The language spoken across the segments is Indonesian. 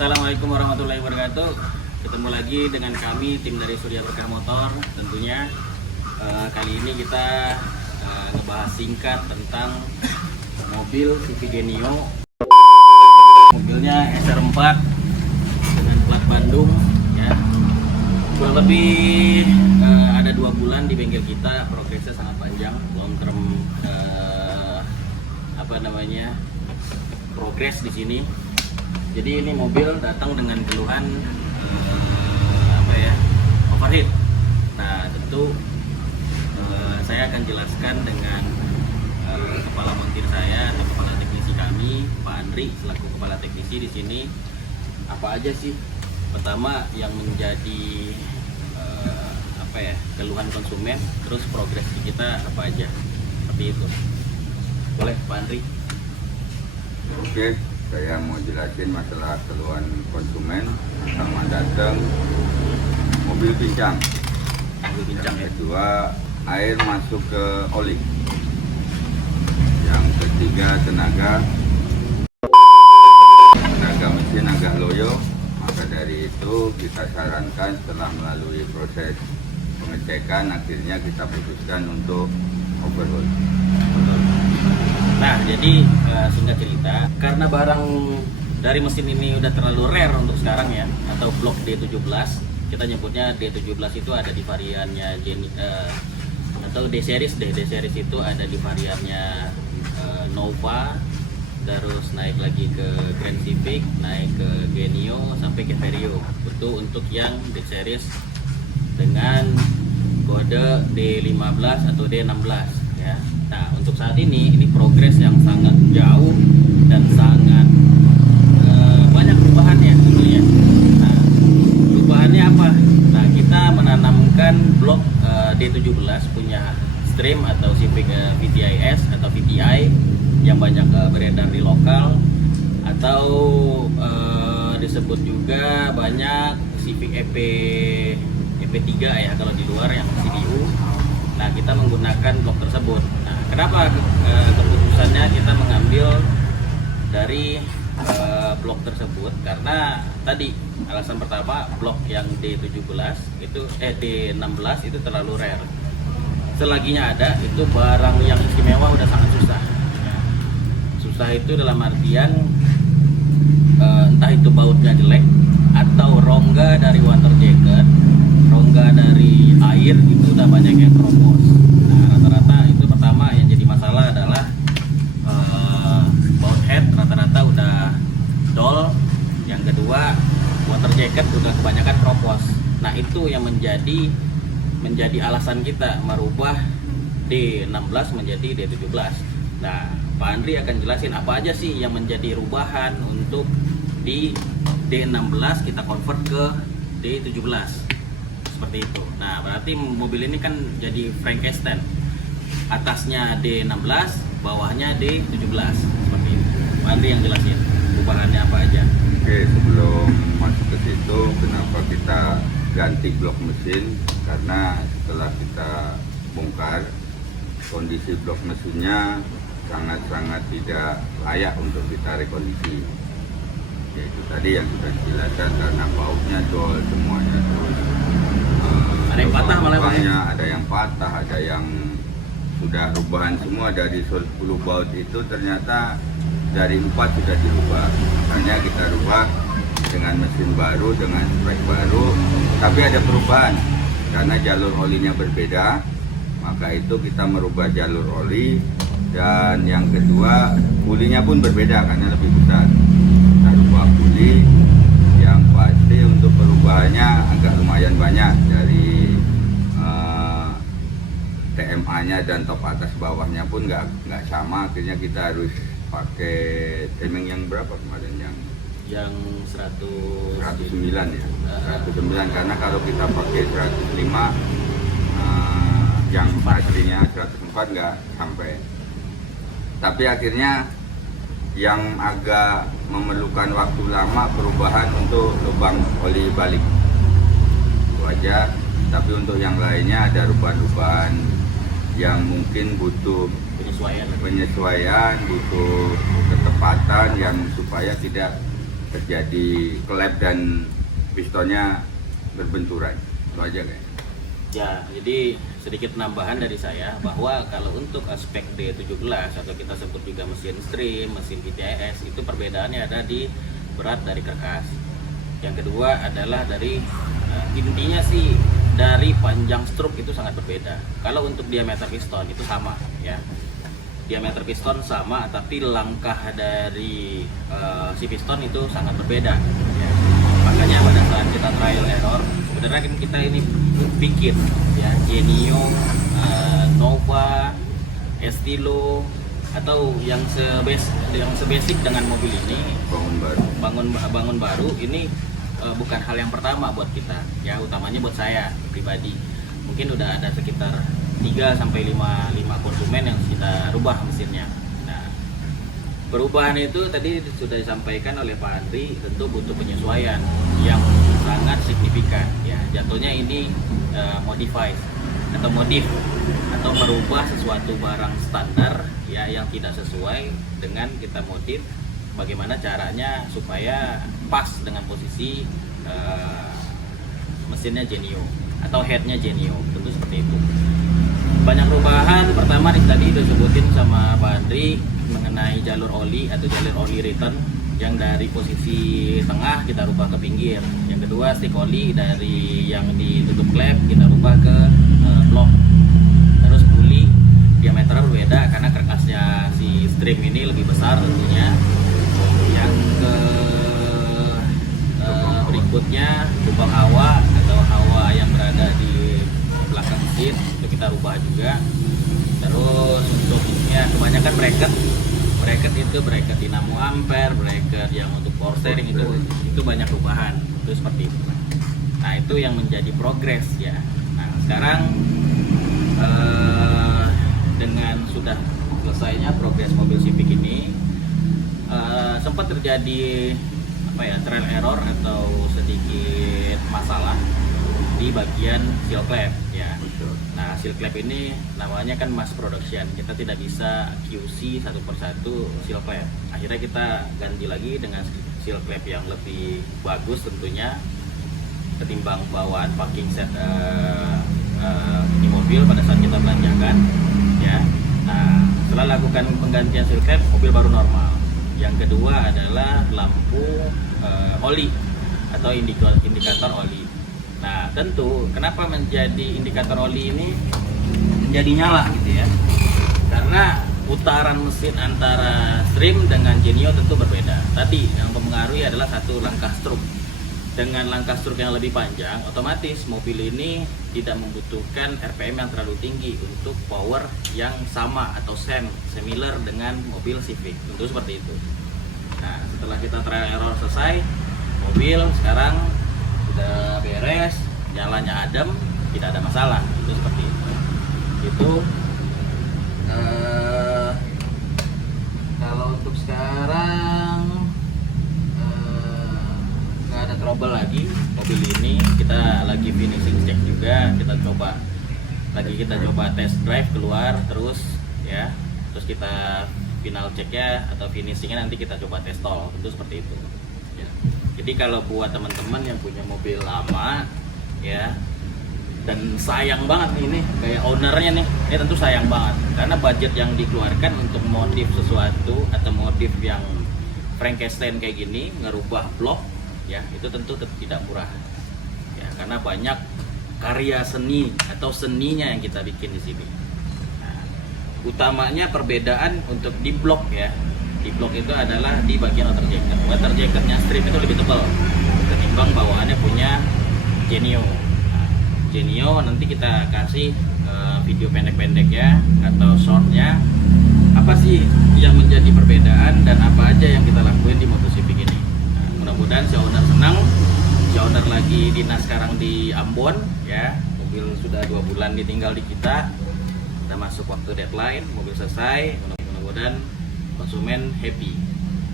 Assalamualaikum warahmatullahi wabarakatuh. Ketemu lagi dengan kami tim dari Surya Berkah Motor. Tentunya kali ini kita ngebahas singkat tentang mobil CV Genio. Mobilnya SR4 dengan plat Bandung ya. Kurang lebih ada 2 bulan di bengkel kita. Progresnya sangat panjang, long term progres di sini. Jadi ini mobil datang dengan keluhan overheat. Nah tentu saya akan jelaskan dengan kepala montir saya atau kepala teknisi kami, Pak Andri selaku kepala teknisi di sini. Apa aja sih? Pertama yang menjadi keluhan konsumen, terus progresi kita apa aja, seperti itu. Boleh Pak Andri? Oke, saya mau jelasin masalah keluhan konsumen. Selamat datang. Mobil pincang. Yang kedua, air masuk ke oli. Yang ketiga, tenaga mesin agak loyo. Maka dari itu kita sarankan setelah melalui proses pengecekan, akhirnya kita putuskan untuk overhaul. Nah, jadi singkat cerita, karena barang dari mesin ini udah terlalu rare untuk sekarang ya, atau blok D17, kita nyebutnya D17 itu ada di variannya atau D-series deh. D-series itu ada di variannya Nova, terus naik lagi ke Grand Civic, naik ke Genio, sampai ke Vario. Itu untuk yang D-series dengan kode D15 atau D16 ya. Nah, untuk saat ini progres yang sangat jauh dan sangat banyak perubahannya tentunya. Nah, perubahannya apa? Nah, kita menanamkan blok D17 punya stream atau Civic VTIS atau VTI yang banyak beredar di lokal, atau disebut juga banyak Civic EP3 ya kalau di luar yang CDU. Nah, kita menggunakan blok tersebut. Nah, kenapa keputusannya kita mengambil dari blok tersebut? Karena tadi alasan pertama, blok yang D16 itu terlalu rare. Selaginya ada, itu barang yang istimewa udah sangat susah. Susah itu dalam artian entah itu bautnya jelek atau rongga dari water jacket, rongga dari air itu udah banyak yang keropos. Nah, rata-rata itu pertama yang jadi masalah adalah baut head rata-rata udah dol. Yang kedua, water jacket udah kebanyakan keropos. Nah, itu yang menjadi alasan kita merubah D16 menjadi D17. Nah, Pak Andri akan jelasin apa aja sih yang menjadi rubahan untuk di D16 kita convert ke D17. Seperti itu. Nah, berarti mobil ini kan jadi Frankenstein. Atasnya D16, bawahnya D17. Seperti itu. Pak Andri yang jelasin perubahannya apa aja. Oke, sebelum masuk ke situ, kenapa kita ganti blok mesin? Karena setelah kita bongkar, kondisi blok mesinnya sangat-sangat tidak layak untuk kita rekondisi. Yaitu tadi yang sudah dijelaskan, karena bautnya dol semuanya, terus ada yang patah malah, ada yang patah, ada yang sudah rubahan semua. Dari 10 baut itu ternyata dari 4 sudah dirubah. Makanya kita rubah dengan mesin baru, dengan spek baru, tapi ada perubahan karena jalur olinya berbeda. Maka itu kita merubah jalur oli, dan yang kedua pulinya pun berbeda karena lebih besar. Kita rubah puli, yang pasti untuk perubahannya agak lumayan banyak. Dari TMA-nya dan top atas bawahnya pun nggak sama. Akhirnya kita harus pakai timing yang berapa kemarin, yang 109 ya, 109, karena kalau kita pakai 105 yang aslinya 104 nggak sampai. Tapi akhirnya yang agak memerlukan waktu lama perubahan untuk lubang oli balik itu aja. Tapi untuk yang lainnya ada rubahan-rubahan yang mungkin butuh penyesuaian, butuh ketepatan yang supaya tidak terjadi klep dan pistonnya berbenturan. Itu aja kayaknya. Ya, jadi sedikit penambahan dari saya bahwa kalau untuk aspek D17 atau kita sebut juga mesin stream, mesin GTS, itu perbedaannya ada di berat dari karkas. Yang kedua adalah dari intinya sih dari panjang stroke itu sangat berbeda. Kalau untuk diameter piston itu sama ya. Diameter piston sama, tapi langkah dari si piston itu sangat berbeda ya. Makanya pada saat kita trial error, sebenarnya kan kita ini bikin ya Genio, Nova, Estilo, atau yang sebasic dengan mobil ini bangun baru ini bukan hal yang pertama buat kita ya, utamanya buat saya pribadi. Mungkin udah ada sekitar 3 sampai 5 konsumen yang kita rubah mesinnya. Nah, perubahan itu tadi sudah disampaikan oleh Pak Andri, tentu butuh penyesuaian yang sangat signifikan ya. Jatuhnya ini modif atau merubah sesuatu barang standar ya yang tidak sesuai dengan kita modif. Bagaimana caranya supaya pas dengan posisi mesinnya Genio atau headnya Genio, tentu seperti itu. Banyak perubahan. Pertama tadi udah sebutin sama Pak Andri mengenai jalur oli atau jalur oli return yang dari posisi tengah kita rubah ke pinggir. Yang kedua, stick oli dari yang ditutup klep kita rubah ke blok. Terus puli diameternya berbeda karena karkasnya si stream ini lebih besar tentunya. Yang berikutnya lubang hawa atau hawa yang berada di belakang mesin itu kita rubah juga. Terus untuk ya kebanyakan bracket itu bracket dinamo ampere, bracket yang untuk power steering itu banyak perubahan itu seperti itu. Nah, itu yang menjadi progres ya. Nah, sekarang dengan sudah selesainya progres mobil Civic ini sempat terjadi trial error atau sedikit masalah di bagian seal clamp ya. Nah, seal clamp ini namanya kan mass production, kita tidak bisa QC satu persatu seal clamp. Akhirnya kita ganti lagi dengan seal clamp yang lebih bagus tentunya ketimbang bawaan packing set di mobil pada saat kita belanjakan ya. Nah, setelah lakukan penggantian seal clamp, mobil baru normal. Yang kedua adalah lampu oli atau indikator oli. Nah, tentu kenapa menjadi indikator oli ini menjadi nyala gitu ya? Karena putaran mesin antara stream dengan Genio tentu berbeda. Tadi yang mempengaruhi adalah satu langkah stroke. Dengan langkah stroke yang lebih panjang, otomatis mobil ini tidak membutuhkan RPM yang terlalu tinggi untuk power yang sama atau similar dengan mobil Civic. Tentu seperti itu. Nah, setelah kita trial error selesai, mobil sekarang sudah beres, jalannya adem, tidak ada masalah. Itu seperti itu. Itu kalau untuk sekarang nggak ada trouble lagi mobil ini. Kita lagi finishing check juga, kita coba test drive keluar terus ya, terus kita final checknya atau finishingnya nanti kita coba tes tol, tentu seperti itu ya. Jadi kalau buat teman-teman yang punya mobil lama ya dan sayang banget ini kayak ownernya nih, ini tentu sayang banget karena budget yang dikeluarkan untuk modif sesuatu atau modif yang Frankenstein kayak gini, ngerubah blok ya, itu tentu tidak murah ya, karena banyak karya seni atau seninya yang kita bikin di sini. Nah, utamanya perbedaan untuk di blok ya, di blok itu adalah di bagian outer jacket. Outer jacketnya strip itu lebih tebal ketimbang bawaannya punya Genio. Genio nanti kita kasih video pendek-pendek ya atau shortnya apa sih yang menjadi perbedaan dan apa aja yang kita lakuin di Moto Civic ini. Nah, mudah-mudahan si owner senang. Si owner lagi dinas sekarang di Ambon ya, mobil sudah 2 bulan ditinggal di kita masuk waktu deadline, mobil selesai. Mudah-mudahan konsumen happy.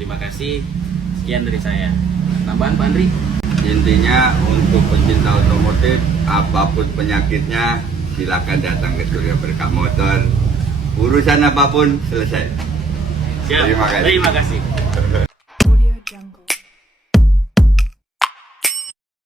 Terima kasih, sekian dari saya. Tambahan Pak Andri? Intinya untuk pecinta otomotif, apapun penyakitnya silakan datang ke Surya Berkah Motor. Urusan apapun selesai. Siap. Terima kasih. Terima kasih.